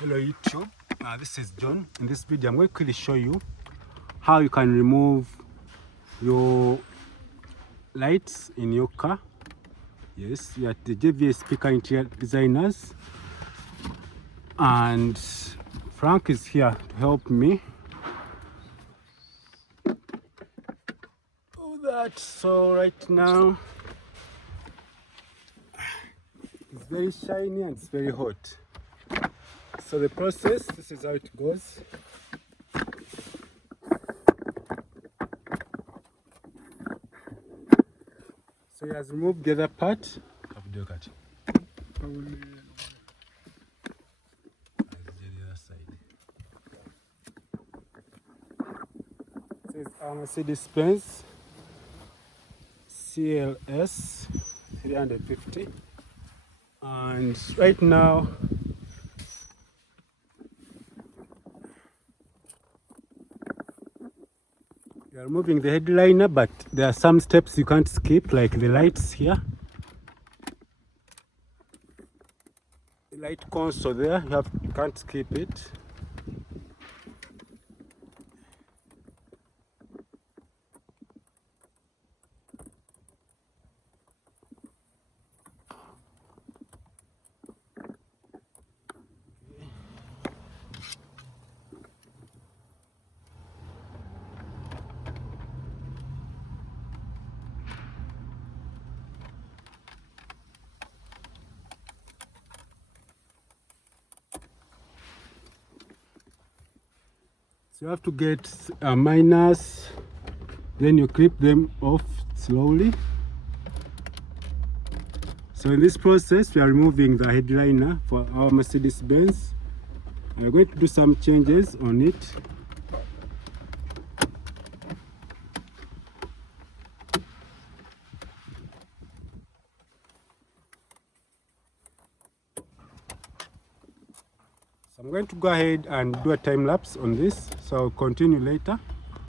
Hello YouTube, this is John. In this video I'm going to quickly show you how you can remove your lights in your car. Yes, we are at the JVA Speaker Interior Designers and Frank is here to help me do that. So right now it's very shiny and it's very hot. So the process, this is how it goes. So he has removed the other part. This is our Mercedes-benz CLS 350, and right now we are removing the headliner, but there are some steps you can't skip, like the lights here. The light console there, you can't skip it. So you have to get minus, then you clip them off slowly. So in this process we are removing the headliner for our Mercedes-Benz. We are going to do some changes on it. So I'm going to go ahead and do a time lapse on this, so I'll continue later.